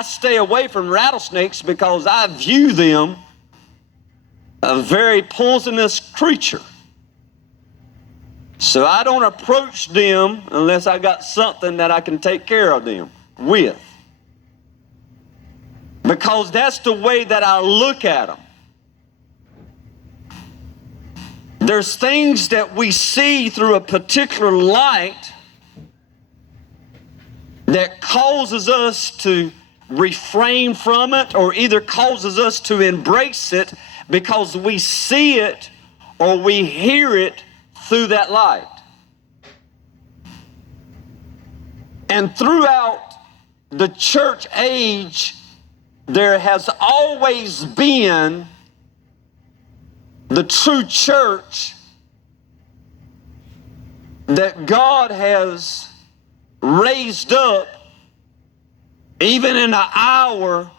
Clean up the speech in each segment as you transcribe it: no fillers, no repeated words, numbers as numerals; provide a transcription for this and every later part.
I stay away from rattlesnakes because I view them a very poisonous creature. So I don't approach them unless I got something that I can take care of them with. Because that's the way that I look at them. There's things that we see through a particular light that causes us to refrain from it, or either causes us to embrace it because we see it or we hear it through that light. And throughout the church age, there has always been the true church that God has raised up, even in an hour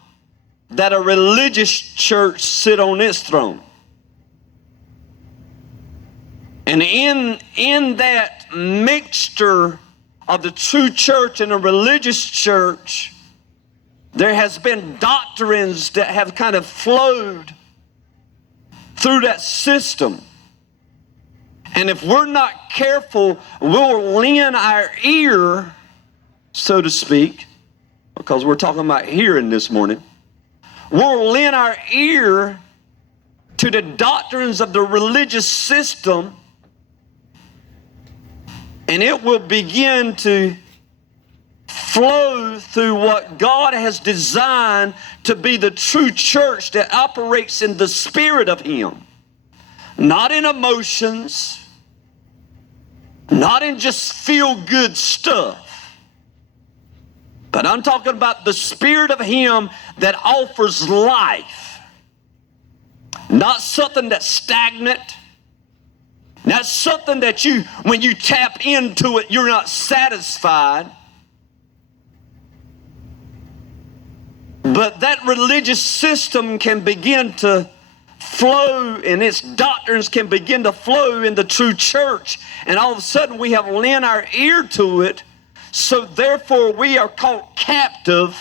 that a religious church sit on its throne. And in that mixture of the true church and a religious church, there has been doctrines that have kind of flowed through that system. And if we're not careful, we'll lend our ear, so to speak, because we're talking about hearing this morning. We'll lend our ear to the doctrines of the religious system, and it will begin to flow through what God has designed to be the true church that operates in the spirit of Him. Not in emotions, not in just feel-good stuff, but I'm talking about the spirit of Him that offers life. Not something that's stagnant. Not something that when you tap into it, you're not satisfied. But that religious system can begin to flow, and its doctrines can begin to flow in the true church. And all of a sudden we have lent our ear to it. So therefore we are caught captive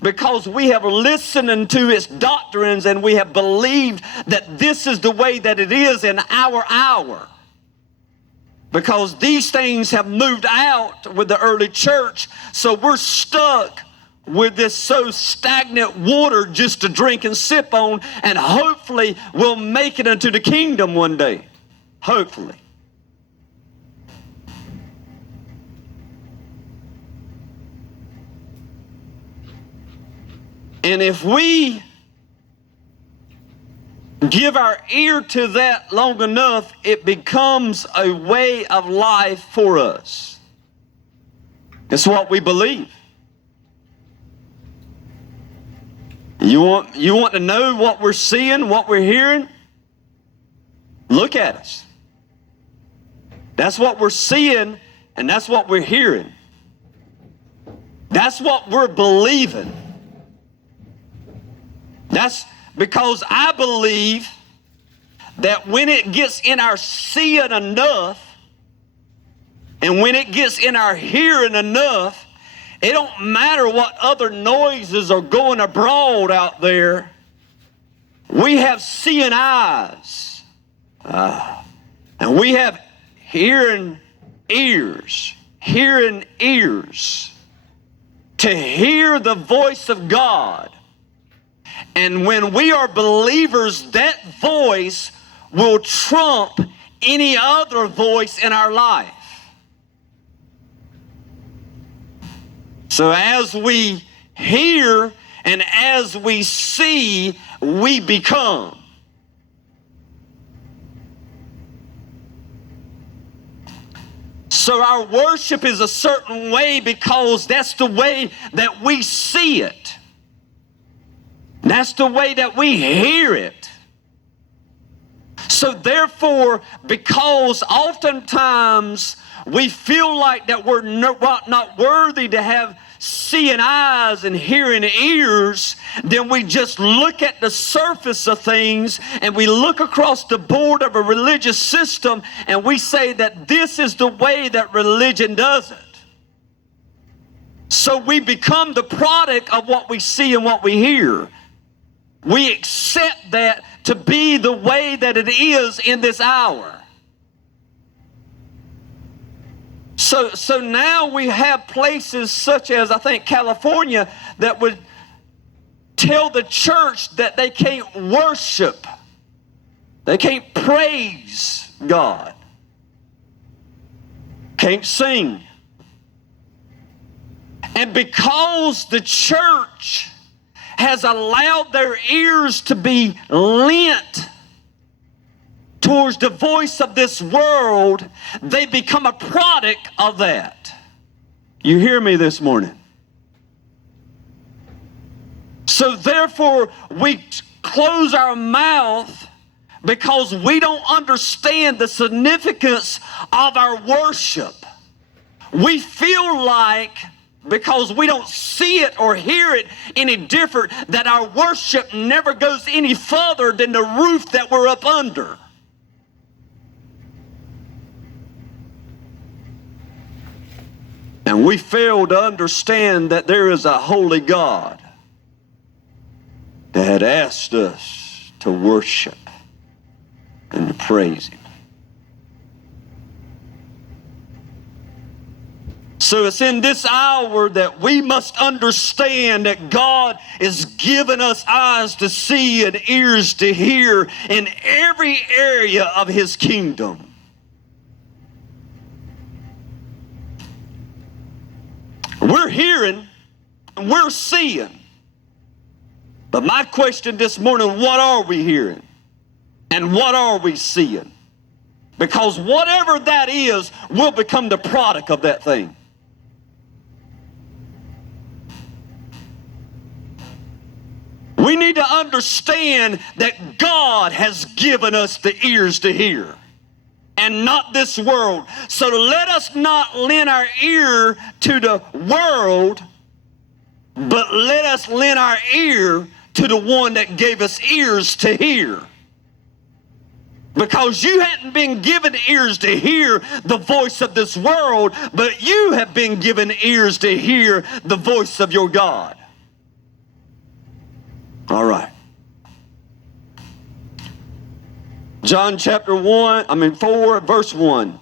because we have listened to its doctrines and we have believed that this is the way that it is in our hour. Because these things have moved out with the early church, so we're stuck with this so stagnant water just to drink and sip on, and hopefully we'll make it into the kingdom one day. Hopefully. And if we give our ear to that long enough, it becomes a way of life for us. It's what we believe. You want to know what we're seeing, what we're hearing? Look at us. That's what we're seeing, and that's what we're hearing. That's what we're believing. That's because I believe that when it gets in our seeing enough, and when it gets in our hearing enough, it don't matter what other noises are going abroad out there. We have seeing eyes. And we have hearing ears. Hearing ears. To hear the voice of God. And when we are believers, that voice will trump any other voice in our life. So as we hear and as we see, we become. So our worship is a certain way because that's the way that we see it. That's the way that we hear it. So therefore, because oftentimes we feel like that we're not worthy to have seeing eyes and hearing ears, then we just look at the surface of things and we look across the board of a religious system and we say that this is the way that religion does it. So we become the product of what we see and what we hear. We accept that to be the way that it is in this hour. So now we have places such as, I think, California that would tell the church that they can't worship. They can't praise God. Can't sing. And because the church has allowed their ears to be lent towards the voice of this world, they become a product of that. You hear me this morning? So therefore, we close our mouth because we don't understand the significance of our worship. We feel like, because we don't see it or hear it any different, that our worship never goes any further than the roof that we're up under. And we fail to understand that there is a holy God that had asked us to worship and to praise Him. So it's in this hour that we must understand that God is giving us eyes to see and ears to hear in every area of His kingdom. We're hearing and we're seeing. But my question this morning, what are we hearing? And what are we seeing? Because whatever that is will become the product of that thing. We need to understand that God has given us the ears to hear and not this world. So let us not lend our ear to the world, but let us lend our ear to the one that gave us ears to hear. Because you hadn't been given ears to hear the voice of this world, but you have been given ears to hear the voice of your God. All right. John chapter 4, verse 1.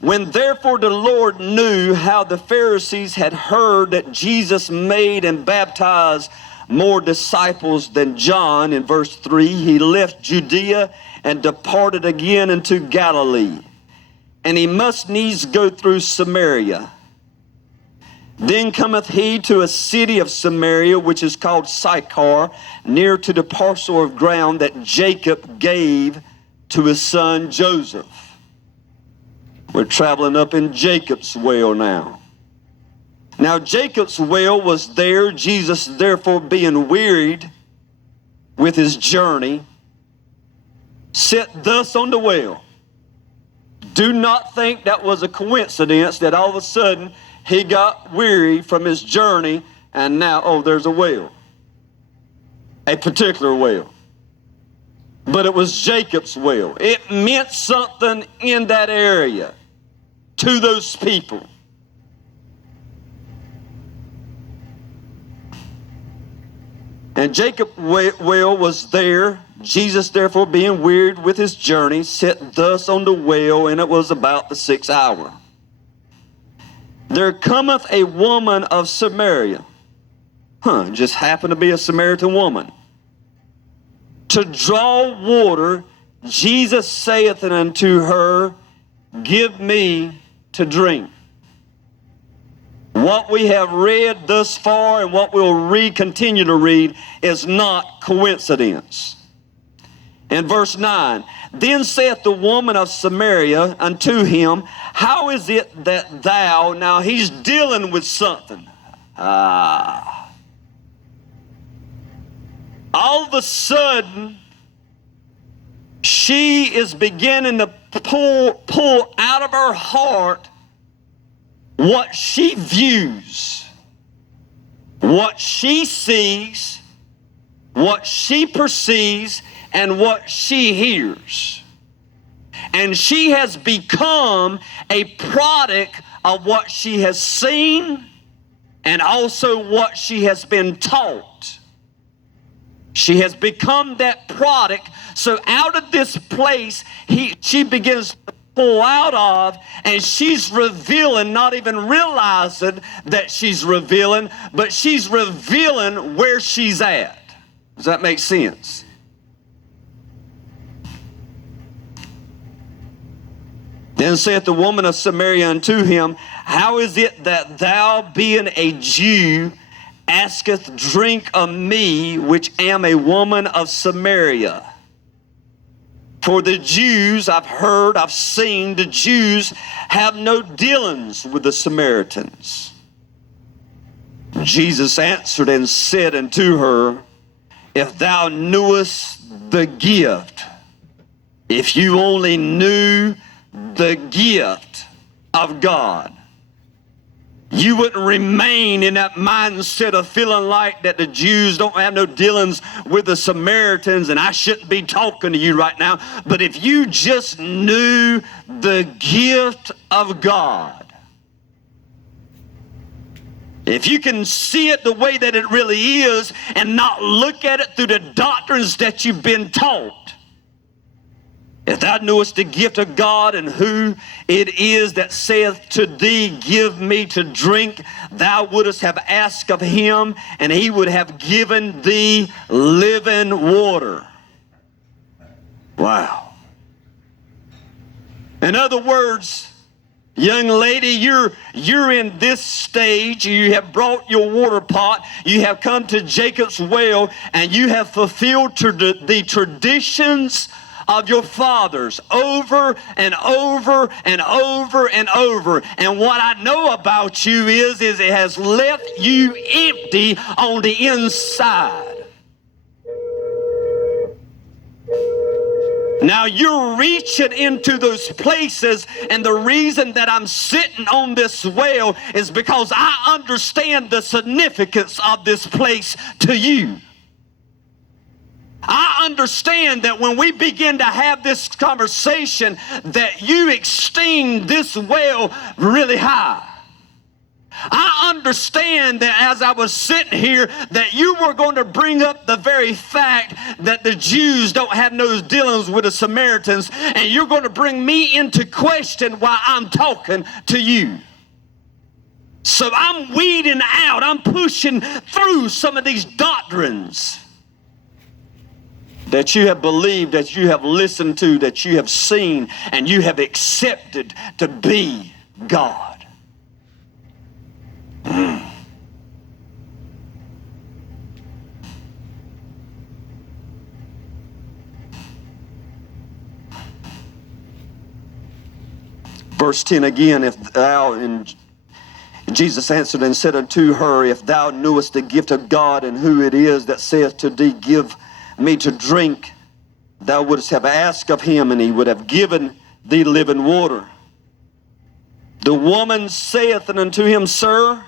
When therefore the Lord knew how the Pharisees had heard that Jesus made and baptized more disciples than John, in verse 3, he left Judea and departed again into Galilee. And he must needs go through Samaria. Then cometh he to a city of Samaria, which is called Sychar, near to the parcel of ground that Jacob gave to his son Joseph. We're traveling up in Jacob's well now. Now Jacob's well was there. Jesus, therefore, being wearied with his journey, sat thus on the well. Do not think that was a coincidence that all of a sudden he got weary from his journey and now, there's a well. A particular well. But it was Jacob's well. It meant something in that area to those people. And Jacob's well was there. Jesus, therefore, being wearied with his journey, sat thus on the well, and it was about the 6th hour. There cometh a woman of Samaria. Just happened to be a Samaritan woman. To draw water, Jesus saith unto her, give me to drink. What we have read thus far and what we'll continue to read is not coincidence. In verse 9, then saith the woman of Samaria unto him, how is it that thou, now he's dealing with something. All of a sudden, she is beginning to pull out of her heart what she views, what she sees, what she perceives, and what she hears. And she has become a product of what she has seen, and also what she has been taught. She has become that product. So out of this place, she begins to pull out of, and she's revealing, not even realizing that she's revealing, but she's revealing where she's at. Does that make sense? Then saith the woman of Samaria unto him, How is it that thou, being a Jew, asketh drink of me, which am a woman of Samaria? For the Jews, I've seen, the Jews have no dealings with the Samaritans. Jesus answered and said unto her, If thou knewest the gift, if you only knew the gift of God, you wouldn't remain in that mindset of feeling like that the Jews don't have no dealings with the Samaritans and I shouldn't be talking to you right now. But if you just knew the gift of God, if you can see it the way that it really is and not look at it through the doctrines that you've been taught, if thou knewest the gift of God and who it is that saith to thee, Give me to drink, thou wouldest have asked of him, and he would have given thee living water. Wow. In other words, young lady, you're in this stage. You have brought your water pot. You have come to Jacob's well, and you have fulfilled the traditions of your fathers over and over and over and over. And what I know about you is it has left you empty on the inside. Now you're reaching into those places, and the reason that I'm sitting on this well is because I understand the significance of this place to you. I understand that when we begin to have this conversation, that you esteem this well really high. I understand that as I was sitting here, that you were going to bring up the very fact that the Jews don't have no dealings with the Samaritans, and you're going to bring me into question while I'm talking to you. So I'm weeding out, I'm pushing through some of these doctrines that you have believed, that you have listened to, that you have seen, and you have accepted to be God. Verse 10 again, and Jesus answered and said unto her, If thou knewest the gift of God and who it is that saith to thee, Give me to drink, thou wouldst have asked of him, and he would have given thee living water. The woman saith unto him, Sir,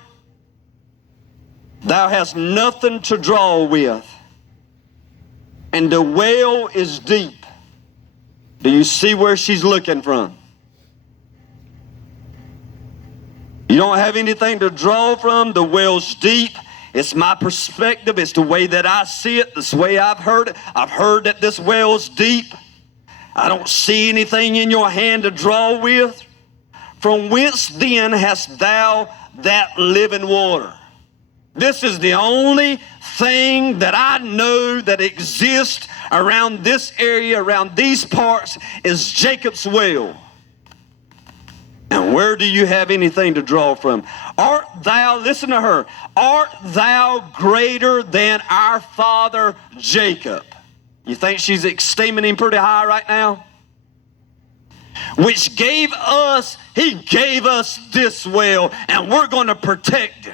thou hast nothing to draw with, and the well is deep. Do you see where she's looking from? You don't have anything to draw from. The well's deep. It's my perspective. It's the way that I see it. This way I've heard it. I've heard that this well's deep. I don't see anything in your hand to draw with. From whence then hast thou that living water? This is the only thing that I know that exists around this area, around these parts, is Jacob's well. And where do you have anything to draw from? Art thou, listen to her, art thou greater than our father Jacob? You think she's esteeming him pretty high right now? Which he gave us this well, and we're going to protect it.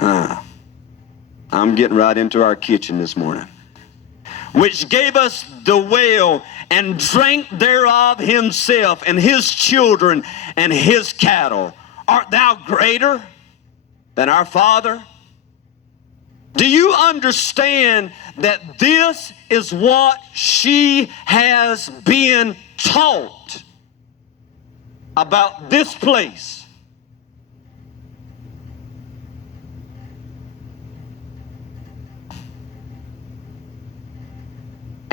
I'm getting right into our kitchen this morning. Which gave us the well, and drank thereof himself and his children and his cattle. Art thou greater than our father? Do you understand that this is what she has been taught about this place?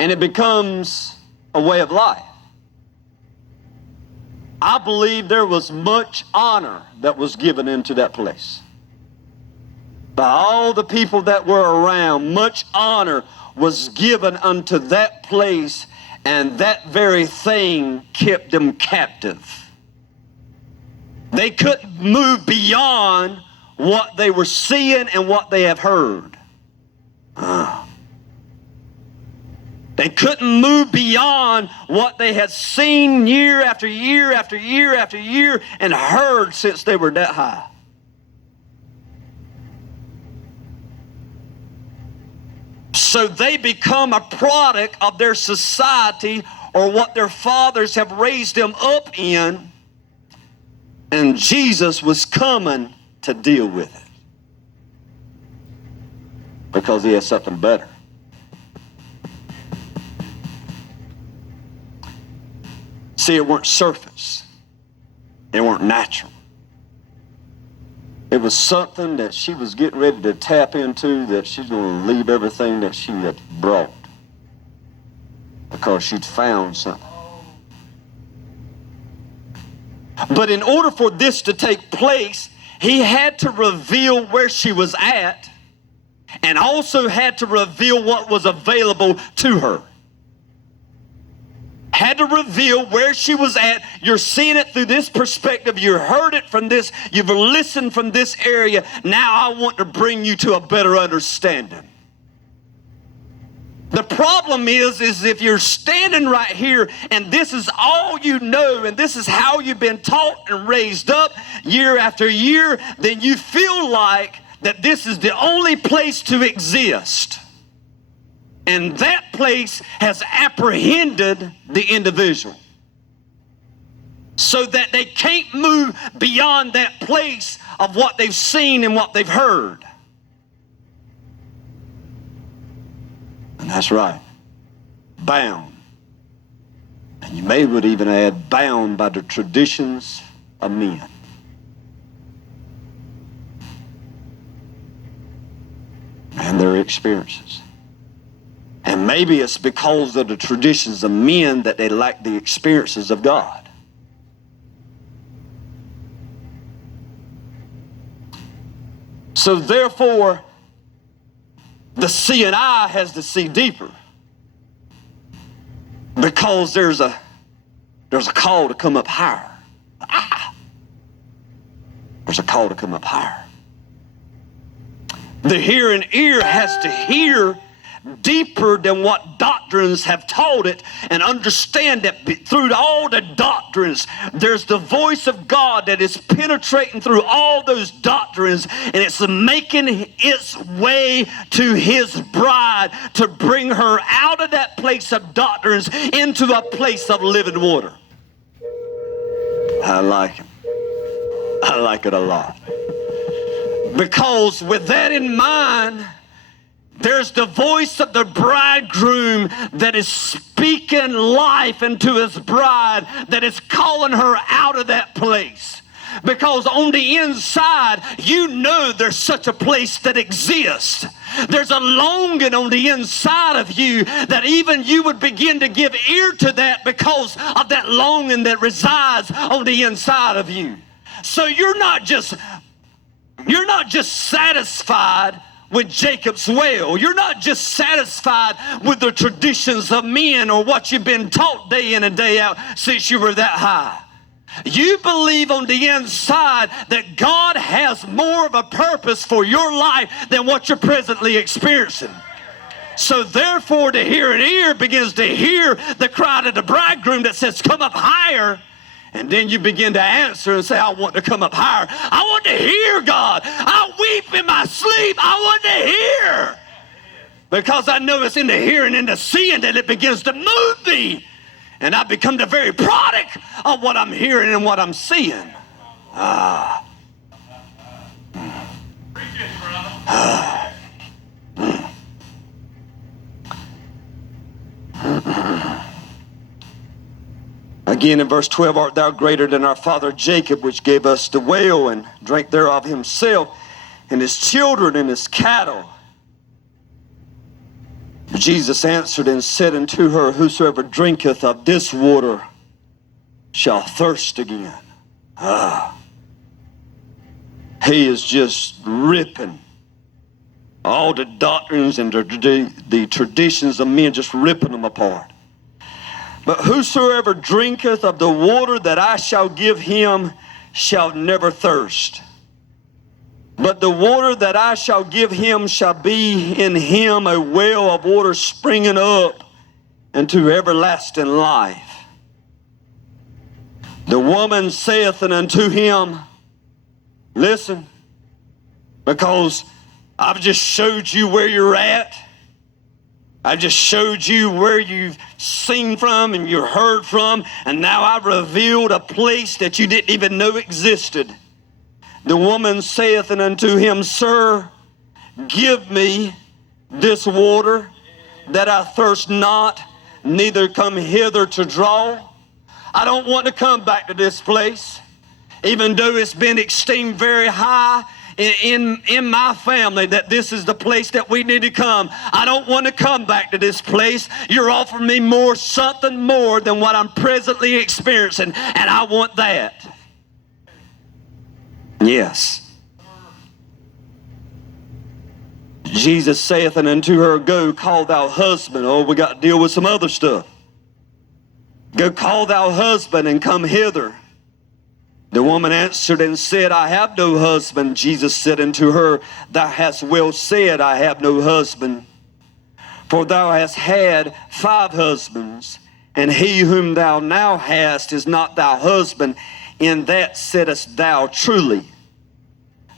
and it becomes a way of life. I believe there was much honor that was given into that place. By all the people that were around, much honor was given unto that place, and that very thing kept them captive. They couldn't move beyond what they were seeing and what they have heard. They couldn't move beyond what they had seen year after year after year after year and heard since they were that high. So they become a product of their society or what their fathers have raised them up in, and Jesus was coming to deal with it because he has something better. See, it weren't surface. It weren't natural. It was something that she was getting ready to tap into, that she's going to leave everything that she had brought because she'd found something. But in order for this to take place, he had to reveal where she was at and also had to reveal what was available to her. Had to reveal where she was at. You're seeing it through this perspective. You heard it from this. You've listened from this area. Now I want to bring you to a better understanding. The problem is if you're standing right here and this is all you know and this is how you've been taught and raised up year after year, then you feel like that this is the only place to exist. And that place has apprehended the individual so that they can't move beyond that place of what they've seen and what they've heard. And that's right, bound. And you may would even add bound by the traditions of men. And their experiences. And maybe it's because of the traditions of men that they lack the experiences of God. So therefore, the seeing eye has to see deeper. Because there's a call to come up higher. There's a call to come up higher. The hearing ear has to hear deeper than what doctrines have taught it, and understand that through all the doctrines there's the voice of God that is penetrating through all those doctrines, and it's making its way to his bride to bring her out of that place of doctrines into a place of living water. I like it. I like it a lot, because with that in mind, there's the voice of the bridegroom that is speaking life into his bride, that is calling her out of that place. Because on the inside, you know there's such a place that exists. There's a longing on the inside of you that even you would begin to give ear to that because of that longing that resides on the inside of you. So you're not just satisfied with Jacob's well. You're not just satisfied with the traditions of men or what you've been taught day in and day out since you were that high. You believe on the inside that God has more of a purpose for your life than what you're presently experiencing. So therefore, the hearing ear begins to hear the cry of the bridegroom that says, come up higher. And then you begin to answer and say, I want to come up higher. I want to hear God. I weep in my sleep. I want to hear. Because I know it's in the hearing and the seeing that it begins to move me. And I become the very product of what I'm hearing and what I'm seeing. Again in verse 12, art thou greater than our father Jacob, which gave us the well and drank thereof himself and his children and his cattle. Jesus answered and said unto her, whosoever drinketh of this water shall thirst again. He is just ripping all the doctrines and the traditions of men, just ripping them apart. But whosoever drinketh of the water that I shall give him shall never thirst. But the water that I shall give him shall be in him a well of water springing up into everlasting life. The woman saith unto him, listen, because I've just showed you where you're at. I just showed you where you've seen from and you heard from, and now I've revealed a place that you didn't even know existed. The woman saith unto him, Sir, give me this water, that I thirst not, neither come hither to draw. I don't want to come back to this place, even though it's been esteemed very high in my family that this is the place that we need to come. I don't want to come back to this place. You're offering me something more than what I'm presently experiencing, and I want that. Yes. Jesus saith unto her, Go, call thou husband. Oh, we got to deal with some other stuff. Go, call thou husband and come hither. The woman answered and said, I have no husband. Jesus said unto her, Thou hast well said, I have no husband. For thou hast had 5 husbands, and he whom thou now hast is not thy husband. In that saidst thou truly.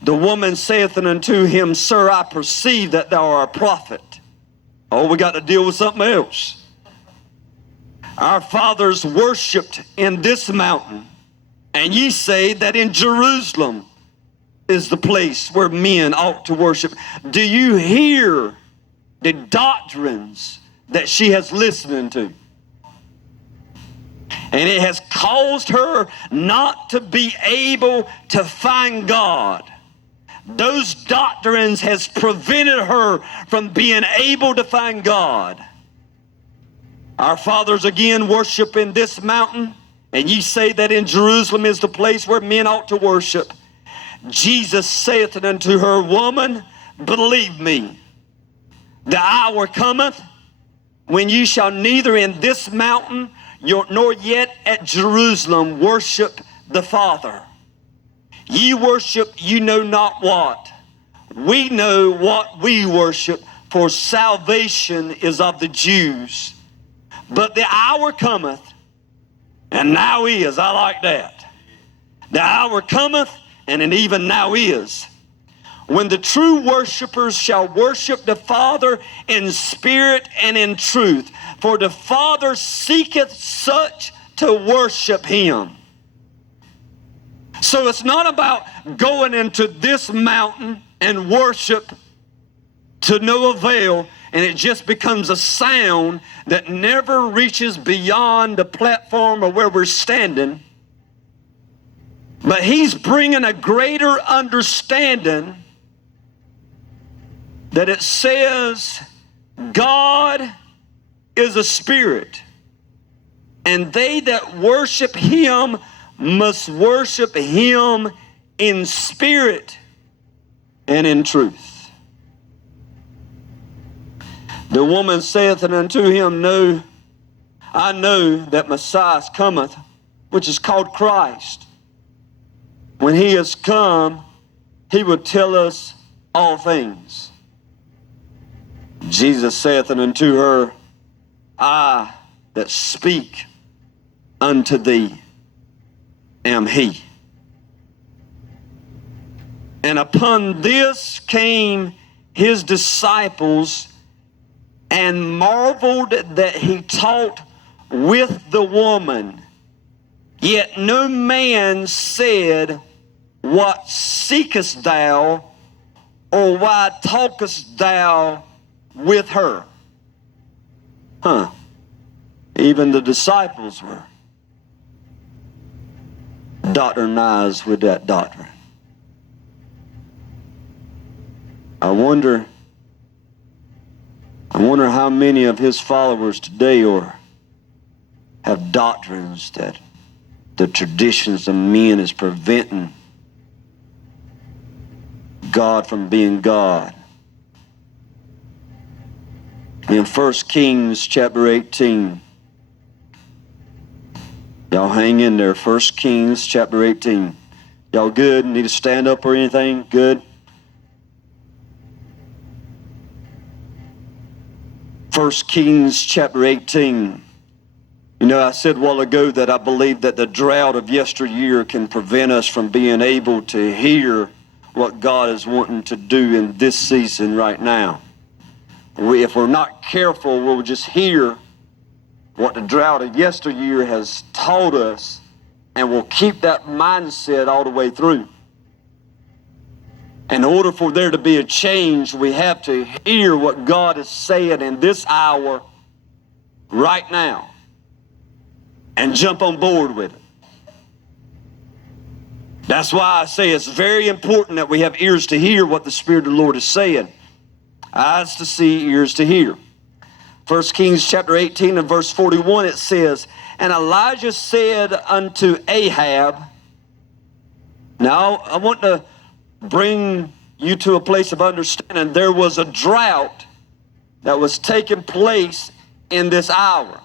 The woman saith unto him, Sir, I perceive that thou art a prophet. Oh, we got to deal with something else. Our fathers worshipped in this mountain, and ye say that in Jerusalem is the place where men ought to worship. Do you hear the doctrines that she has listened to? And it has caused her not to be able to find God. Those doctrines has prevented her from being able to find God. Our fathers again worship in this mountain, and ye say that in Jerusalem is the place where men ought to worship. Jesus saith unto her, Woman, believe me, the hour cometh when ye shall neither in this mountain nor yet at Jerusalem worship the Father. Ye worship you know not what. We know what we worship, for salvation is of the Jews. But the hour cometh, and now is. I like that. The hour cometh, and it even now is, when the true worshipers shall worship the Father in spirit and in truth. For the Father seeketh such to worship him. So it's not about going into this mountain and worship to no avail, and it just becomes a sound that never reaches beyond the platform or where we're standing. But he's bringing a greater understanding that it says God is a spirit, and they that worship him must worship him in spirit and in truth. The woman saith unto him, No, I know that Messiah cometh, which is called Christ. When he is come, he will tell us all things. Jesus saith unto her, I that speak unto thee am he. And upon this came his disciples and marveled that he taught with the woman. Yet no man said, What seekest thou, or why talkest thou with her? Even the disciples were doctrinized with that doctrine. I wonder how many of his followers today have doctrines that the traditions of men is preventing God from being God. In 1 Kings chapter 18, y'all hang in there. 1 Kings chapter 18. Y'all good? Need to stand up or anything? Good? 1 Kings chapter 18. You know, I said a while ago that I believe that the drought of yesteryear can prevent us from being able to hear what God is wanting to do in this season right now. If we're not careful, we'll just hear what the drought of yesteryear has taught us, and we'll keep that mindset all the way through. In order for there to be a change, we have to hear what God is saying in this hour, right now, and jump on board with it. That's why I say it's very important that we have ears to hear what the Spirit of the Lord is saying. Eyes to see, ears to hear. 1 Kings chapter 18 and verse 41, it says, "And Elijah said unto Ahab," now I want to bring you to a place of understanding. There was a drought that was taking place in this hour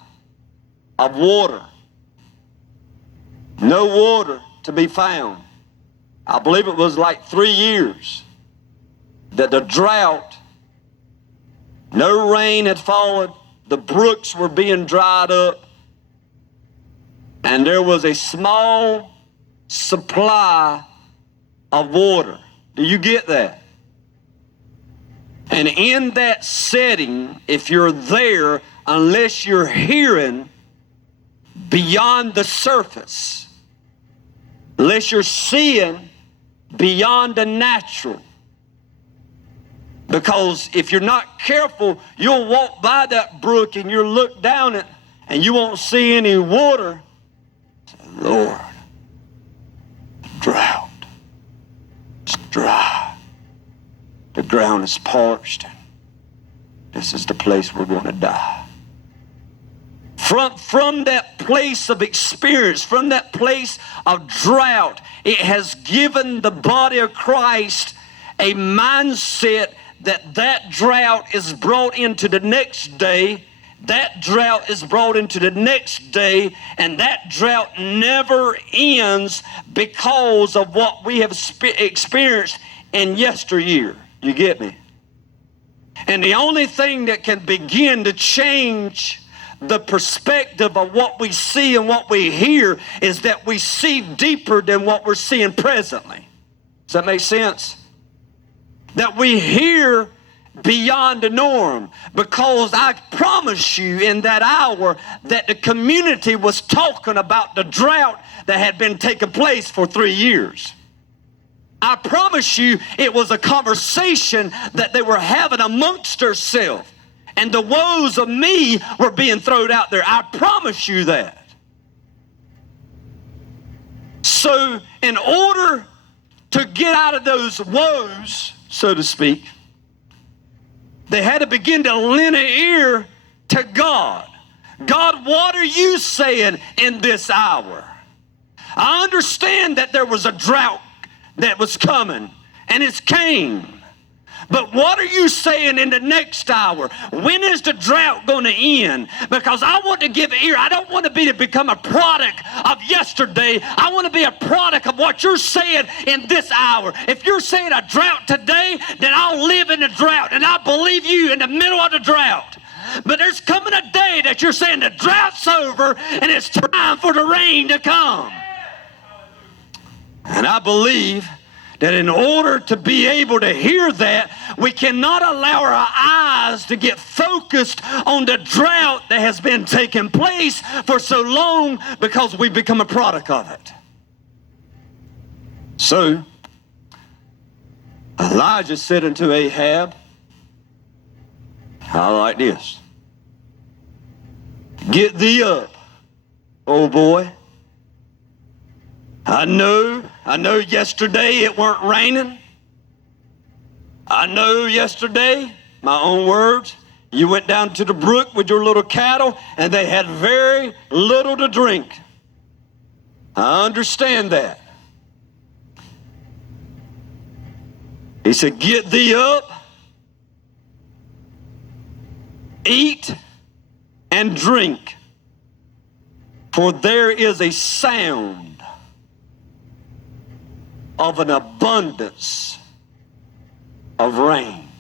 of water. No water to be found. I believe it was like 3 years that the drought, no rain had fallen, the brooks were being dried up, and there was a small supply of water. Do you get that? And in that setting, if you're there, unless you're hearing beyond the surface, unless you're seeing beyond the natural, because if you're not careful, you'll walk by that brook and you'll look down it and you won't see any water. Say, Lord, drought. It's dry. The ground is parched. This is the place we're going to die. From that place of experience, from that place of drought, it has given the body of Christ a mindset that drought is brought into the next day, that drought is brought into the next day, and that drought never ends because of what we have experienced in yesteryear. You get me? And the only thing that can begin to change the perspective of what we see and what we hear is that we see deeper than what we're seeing presently. Does that make sense? That we hear beyond the norm, because I promise you in that hour that the community was talking about the drought that had been taking place for 3 years. I promise you it was a conversation that they were having amongst themselves, and the woes of me were being thrown out there. I promise you that. So in order to get out of those woes, so to speak, they had to begin to lend an ear to God. God, what are you saying in this hour? I understand that there was a drought that was coming, and it's came. But what are you saying in the next hour? When is the drought going to end? Because I want to give ear. I don't want to become a product of yesterday. I want to be a product of what you're saying in this hour. If you're saying a drought today, then I'll live in the drought, and I'll believe you in the middle of the drought. But there's coming a day that you're saying the drought's over and it's time for the rain to come. And I believe that in order to be able to hear that, we cannot allow our eyes to get focused on the drought that has been taking place for so long, because we've become a product of it. So, Elijah said unto Ahab, I like this. Get thee up, old boy. I know yesterday it weren't raining. I know yesterday, my own words, You went down to the brook with your little cattle, and they had very little to drink. I understand that. He said, get thee up, eat and drink, for there is a sound of an abundance of rain.